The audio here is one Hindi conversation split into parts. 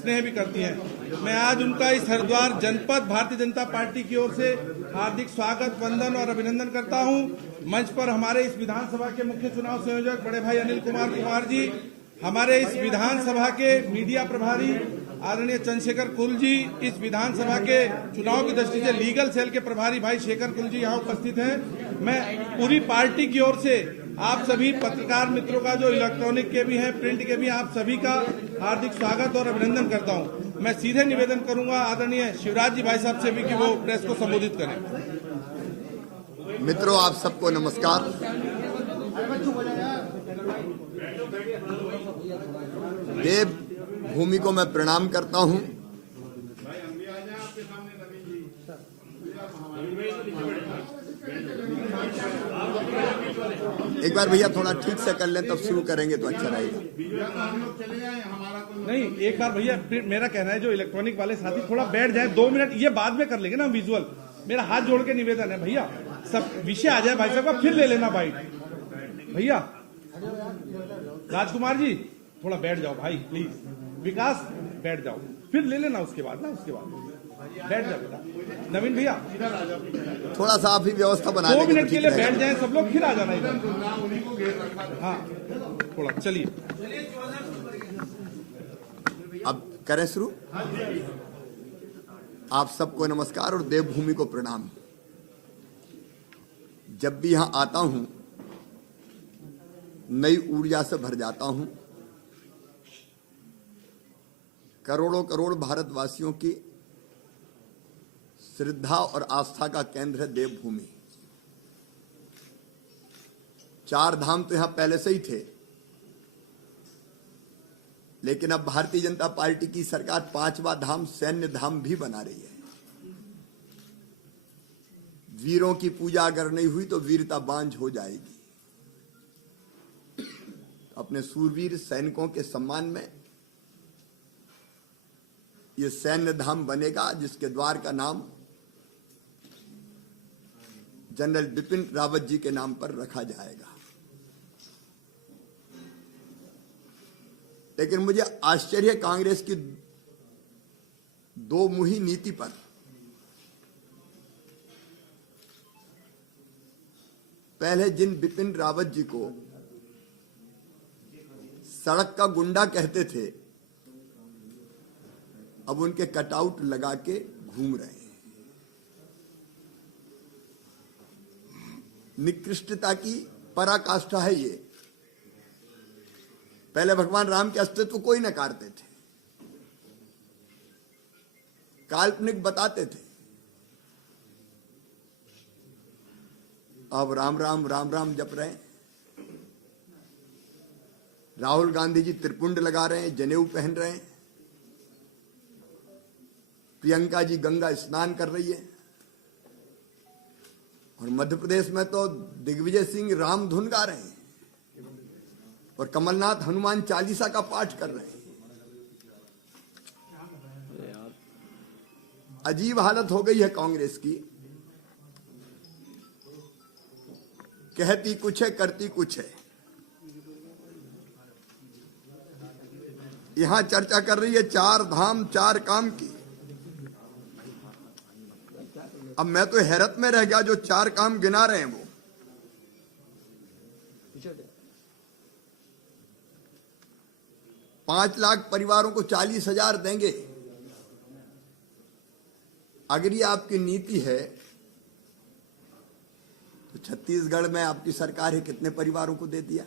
स्नेह भी करती हैं। मैं आज उनका इस हरिद्वार जनपद भारतीय जनता पार्टी की ओर से हार्दिक स्वागत, वंदन और अभिनंदन करता हूं। मंच पर हमारे इस विधानसभा के मुख्य चुनाव संयोजक बड़े भाई अनिल कुमार जी, हमारे इस विधानसभा के मीडिया प्रभारी आदरणीय चंद्रशेखर कुल जी, इस विधानसभा के चुनाव की दृष्टि से लीगल सेल के प्रभारी भाई शेखर कुल जी यहाँ उपस्थित हैं। मैं पूरी पार्टी की ओर से आप सभी पत्रकार मित्रों का, जो इलेक्ट्रॉनिक के भी हैं, प्रिंट के भी, आप सभी का हार्दिक स्वागत और अभिनंदन करता हूं। मैं सीधे निवेदन करूंगा आदरणीय शिवराज जी भाई साहब से भी कि वो प्रेस को संबोधित करें। मित्रों, आप सबको नमस्कार। देव भूमि को मैं प्रणाम करता हूं। एक बार भैया थोड़ा ठीक से कर लें, तब शुरू करेंगे तो अच्छा रहेगा। नहीं, एक बार भैया मेरा कहना है, जो इलेक्ट्रॉनिक वाले साथी थोड़ा बैठ जाए, 2 मिनट, ये बाद में कर लेंगे ना विजुअल। मेरा हाथ जोड़ के निवेदन है भैया, सब विषय आ जाए भाई साहब का, फिर ले लेना बाइट। भैया राजकुमार जी थोड़ा बैठ जाओ भाई प्लीज। विकास बैठ जाओ, फिर ले लेना उसके बाद बैठ जाओ बेटा। नवीन भैया थोड़ा सा आप ही व्यवस्था बना 2 मिनट के लिए बैठ जाएं सब लोग, फिर आ जाना इधर। हाँ थोड़ा चलिए, अब करें शुरू। आप सबको नमस्कार और देवभूमि को प्रणाम। जब भी यहां आता हूं, नई ऊर्जा से भर जाता हूं। करोड़ों करोड़ भारतवासियों की श्रद्धा और आस्था का केंद्र है देवभूमि। 4 धाम तो यहां पहले से ही थे, लेकिन अब भारतीय जनता पार्टी की सरकार 5वां धाम सैन्य धाम भी बना रही है। वीरों की पूजा अगर नहीं हुई तो वीरता बांझ हो जाएगी। अपने सूरवीर सैनिकों के सम्मान में ये सैन्य धाम बनेगा, जिसके द्वार का नाम जनरल बिपिन रावत जी के नाम पर रखा जाएगा। लेकिन मुझे आश्चर्य कांग्रेस की 2 मुही नीति पर। पहले जिन बिपिन रावत जी को सड़क का गुंडा कहते थे, अब उनके कटआउट लगा के घूम रहे हैं। निकृष्टता की पराकाष्ठा है ये। पहले भगवान राम के अस्तित्व को ही नकारते थे, काल्पनिक बताते थे। अब राम राम राम राम जप रहे हैं। राहुल गांधी जी त्रिपुंड लगा रहे हैं, जनेऊ पहन रहे हैं। प्रियंका जी गंगा स्नान कर रही है। और मध्य प्रदेश में तो दिग्विजय सिंह राम धुन गा रहे हैं और कमलनाथ हनुमान चालीसा का पाठ कर रहे हैं। अजीब हालत हो गई है कांग्रेस की। कहती कुछ है, करती कुछ है। यहां चर्चा कर रही है 4 धाम 4 काम की। अब मैं तो हैरत में रह गया, जो 4 काम गिना रहे हैं वो। पांच लाख परिवारों को 40,000 देंगे। अगर ये आपकी नीति है तो छत्तीसगढ़ में आपकी सरकार है, कितने परिवारों को दे दिया?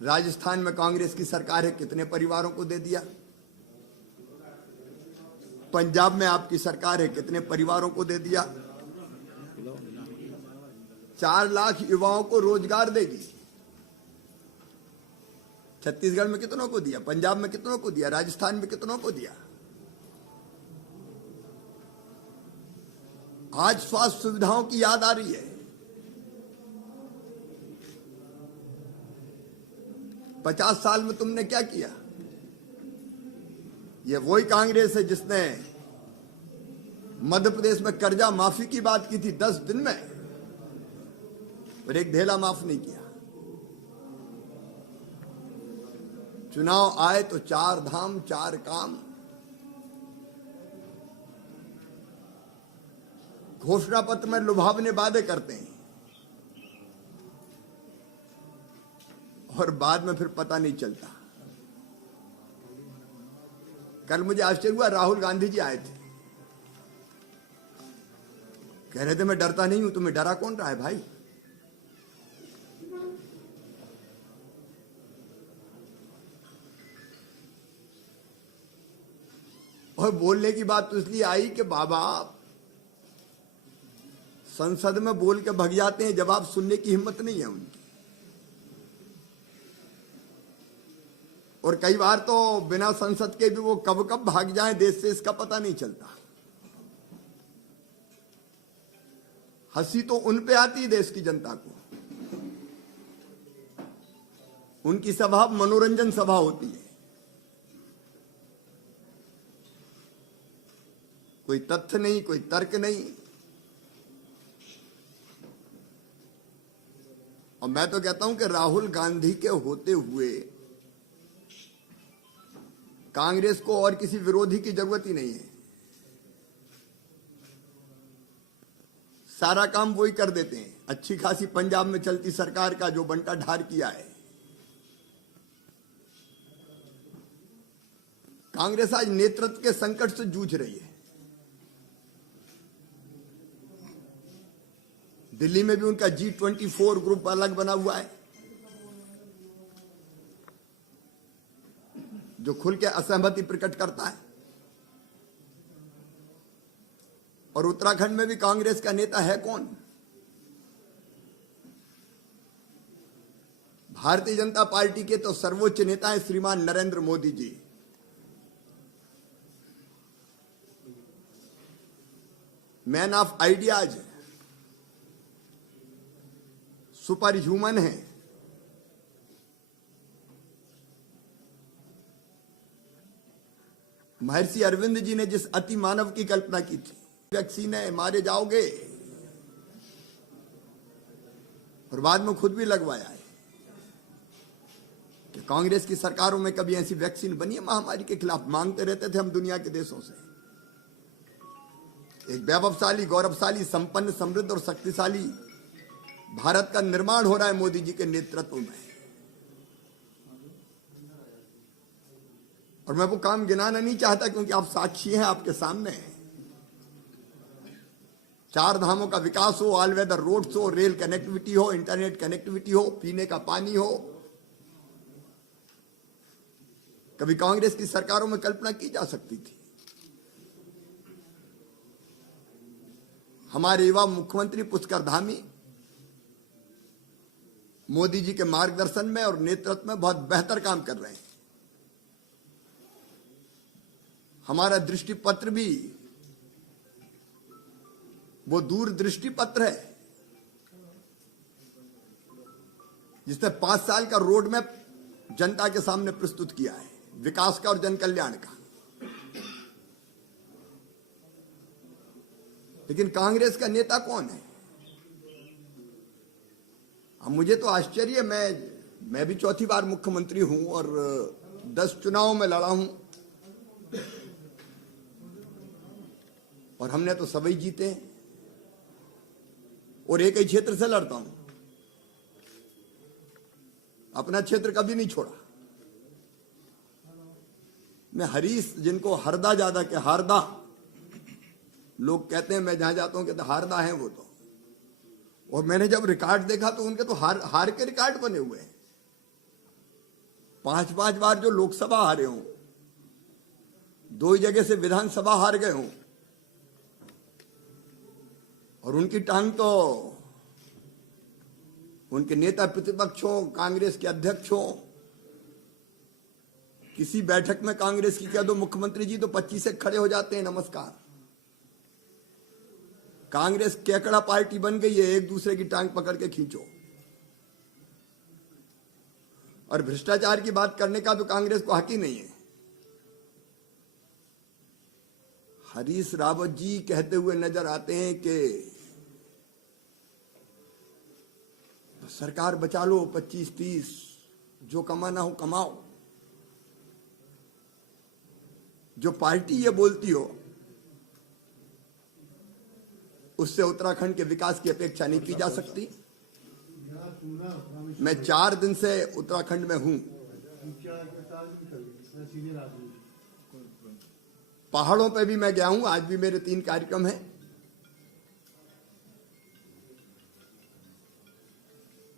राजस्थान में कांग्रेस की सरकार है, कितने परिवारों को दे दिया? पंजाब में आपकी सरकार है, कितने परिवारों को दे दिया? 4 लाख युवाओं को रोजगार देगी। छत्तीसगढ़ में कितनों को दिया? पंजाब में कितनों को दिया? राजस्थान में कितनों को दिया? आज स्वास्थ्य सुविधाओं की याद आ रही है। 50 साल में तुमने क्या किया? ये वही कांग्रेस है जिसने मध्य प्रदेश में कर्जा माफी की बात की थी 10 दिन में, और एक ढेला माफ नहीं किया। चुनाव आए तो 4 धाम 4 काम, घोषणा पत्र में लुभावने वादे करते हैं और बाद में फिर पता नहीं चलता। कल मुझे आश्चर्य हुआ, राहुल गांधी जी आए थे, कह रहे थे मैं डरता नहीं हूं। तुम्हें डरा कौन रहा है भाई? और बोलने की बात तो इसलिए आई कि बाबा संसद में बोल के भग जाते हैं, जवाब सुनने की हिम्मत नहीं है उनकी। और कई बार तो बिना संसद के भी वो कब कब भाग जाएं देश से, इसका पता नहीं चलता। हंसी तो उन पे आती है देश की जनता को, उनकी सभा मनोरंजन सभा होती है, कोई तथ्य नहीं, कोई तर्क नहीं। और मैं तो कहता हूं कि राहुल गांधी के होते हुए कांग्रेस को और किसी विरोधी की जरूरत ही नहीं है। सारा काम वही कर देते हैं। अच्छी खासी पंजाब में चलती सरकार का जो बंटा ढार किया है, कांग्रेस आज नेतृत्व के संकट से जूझ रही है। दिल्ली में भी उनका G24 ग्रुप अलग बना हुआ है, जो खुल के असहमति प्रकट करता है। और उत्तराखंड में भी कांग्रेस का नेता है कौन? भारतीय जनता पार्टी के तो सर्वोच्च नेता है श्रीमान Narendra Modi ji. Man of ideas, super human है। महर्षि अरविंद जी ने जिस अति मानव की कल्पना की थी, वैक्सीन है मारे जाओगे, और बाद में खुद भी लगवाया है। कि कांग्रेस की सरकारों में कभी ऐसी वैक्सीन बनी है महामारी के खिलाफ? मांगते रहते थे हम दुनिया के देशों से। एक वैभवशाली, गौरवशाली, संपन्न, समृद्ध और शक्तिशाली भारत का निर्माण हो रहा है मोदी जी के नेतृत्व में। और मैं वो काम गिनाना नहीं चाहता क्योंकि आप साक्षी हैं, आपके सामने है। 4 धामों का विकास हो, ऑल वेदर रोड्स हो, रेल कनेक्टिविटी हो, इंटरनेट कनेक्टिविटी हो, पीने का पानी हो, कभी कांग्रेस की सरकारों में कल्पना की जा सकती थी? हमारे युवा मुख्यमंत्री पुष्कर धामी मोदी जी के मार्गदर्शन में और नेतृत्व में बहुत बेहतर काम कर रहे हैं। हमारा दृष्टि पत्र भी वो दूरदृष्टि पत्र है जिसने 5 साल का रोड मैप जनता के सामने प्रस्तुत किया है, विकास का और जन कल्याण का। लेकिन कांग्रेस का नेता कौन है? अब मुझे तो आश्चर्य, मैं भी 4थी बार मुख्यमंत्री हूं और 10 चुनाव में लड़ा हूं और हमने तो सभी जीते हैं और एक ही क्षेत्र से लड़ता हूं, अपना क्षेत्र कभी नहीं छोड़ा। मैं हरीश, जिनको हरदा ज्यादा के हारदा लोग कहते हैं, मैं जहां जाता हूं कहते हारदा हैं वो तो। और मैंने जब रिकॉर्ड देखा तो उनके तो हार के रिकॉर्ड बने हुए हैं। 5-5 बार जो लोकसभा हारे हों, 2 जगह से विधानसभा हार गए हों, और उनकी टांग तो उनके नेता प्रतिपक्ष हो, कांग्रेस के अध्यक्ष हो, किसी बैठक में कांग्रेस की कह दो मुख्यमंत्री जी तो 25 से खड़े हो जाते हैं, नमस्कार। कांग्रेस केकड़ा पार्टी बन गई है, एक दूसरे की टांग पकड़ के खींचो। और भ्रष्टाचार की बात करने का तो कांग्रेस को हक ही नहीं है। हरीश रावत जी कहते हुए नजर आते हैं कि सरकार बचा लो, 25-30 जो कमाना हो कमाओ। जो पार्टी ये बोलती हो उससे उत्तराखंड के विकास की अपेक्षा नहीं की जा सकती। मैं 4 दिन से उत्तराखंड में हूं। पहाड़ों पे भी मैं गया हूं, आज भी मेरे 3 कार्यक्रम हैं।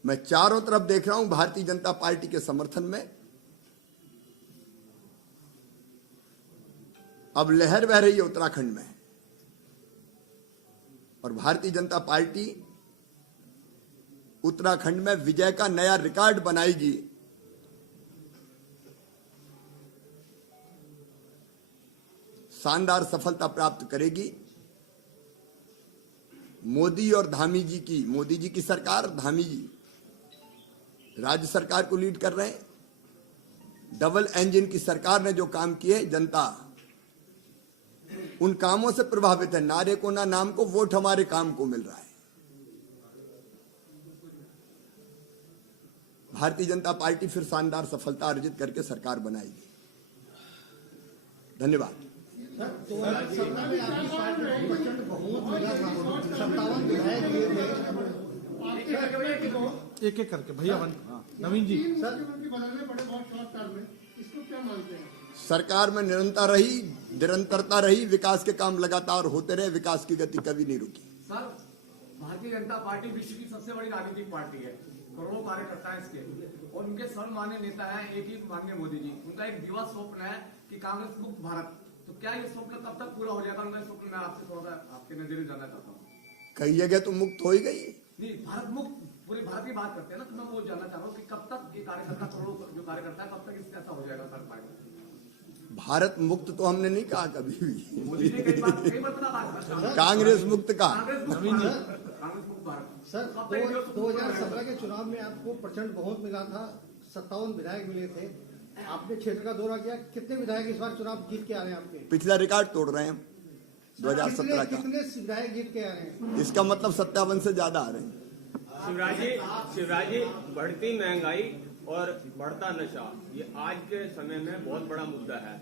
मैं चारों तरफ देख रहा हूं भारतीय जनता पार्टी के समर्थन में अब लहर बह रही है उत्तराखंड में, और भारतीय जनता पार्टी उत्तराखंड में विजय का नया रिकॉर्ड बनाएगी। शानदार सफलता प्राप्त करेगी। मोदी जी की सरकार, धामी जी राज्य सरकार को लीड कर रहे हैं। डबल इंजन की सरकार ने जो काम किए, जनता उन कामों से प्रभावित है। नारे को ना नाम को, वोट हमारे काम को मिल रहा है। भारतीय जनता पार्टी फिर शानदार सफलता अर्जित करके सरकार बनाएगी। धन्यवाद। एक एक करके भैया नवीन जी। सरकार में निरंतरता रही, विकास के काम लगातार होते रहे, विकास की गति कभी नहीं रुकी। सर, भारतीय जनता पार्टी विश्व की सबसे बड़ी राजनीतिक पार्टी है, करोड़ों कार्यकर्ता है इसके, और उनके सर्वमान्य नेता है एक ही माननीय मोदी जी। उनका एक दिवा स्वप्न है कि कांग्रेस मुक्त भारत। तो क्या ये स्वप्न कब तक पूरा हो जाएगा? उनका स्वप्न मैं आपसे थोड़ा आपके नजरिए जानना चाहता हूँ। कई जगह तो मुक्त हो ही गई। नहीं, भारत मुक्त, पूरे भारत की बात करते हैं ना, तो मैं वो जानना चाह रहा हूँ कि कब तक ये कार्यकर्ता, करोड़ों जो कार्यकर्ता है, कब तक इसका ऐसा हो जाएगा सर पार्टी? भारत मुक्त तो हमने नहीं कहा कभी भी। मोदी ने कई बार कांग्रेस मुक्त का। कांग्रेस मुक्त भारत। सर, 2017 के चुनाव में आपको प्रचंड बहुमत मिला था, 57 विधायक मिले थे। आपने क्षेत्र का दौरा किया, कितने विधायक इस बार चुनाव जीत के आ रहे हैं आपके? पिछला रिकॉर्ड तोड़ रहे हैं 2017 का। कितने विधायक जीत के आ रहे हैं? इसका मतलब 57 से ज्यादा आ रहे हैं। शिवराज जी, बढ़ती महंगाई और बढ़ता नशा ये आज के समय में बहुत बड़ा मुद्दा है,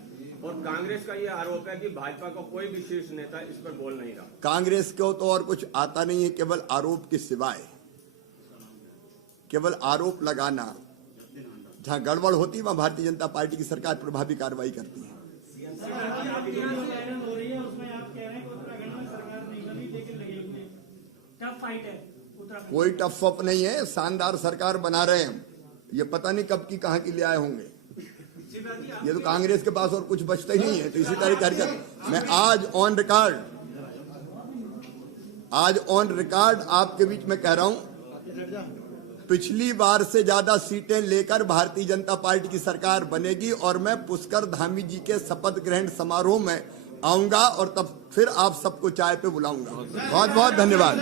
और कांग्रेस का ये आरोप है कि भाजपा का कोई भी शीर्ष नेता इस पर बोल नहीं रहा। कांग्रेस को तो और कुछ आता नहीं है, केवल आरोप के सिवाय, केवल आरोप लगाना। जहां गड़बड़ होती है वहां भारतीय जनता पार्टी की सरकार प्रभावी कार्रवाई करती है। कोई टफ अप नहीं है, शानदार सरकार बना रहे हैं। ये पता नहीं कब की कहां की ले आए होंगे। ये तो कांग्रेस के पास और कुछ बचता ही नहीं है। तो इसी तरह की हरकत मैं आज ऑन रिकॉर्ड आपके बीच में कह रहा हूं, पिछली बार से ज्यादा सीटें लेकर भारतीय जनता पार्टी की सरकार बनेगी, और मैं पुष्कर धामी जी के शपथ ग्रहण समारोह में आऊंगा, और तब फिर आप सबको चाय पे बुलाऊंगा। बहुत बहुत धन्यवाद।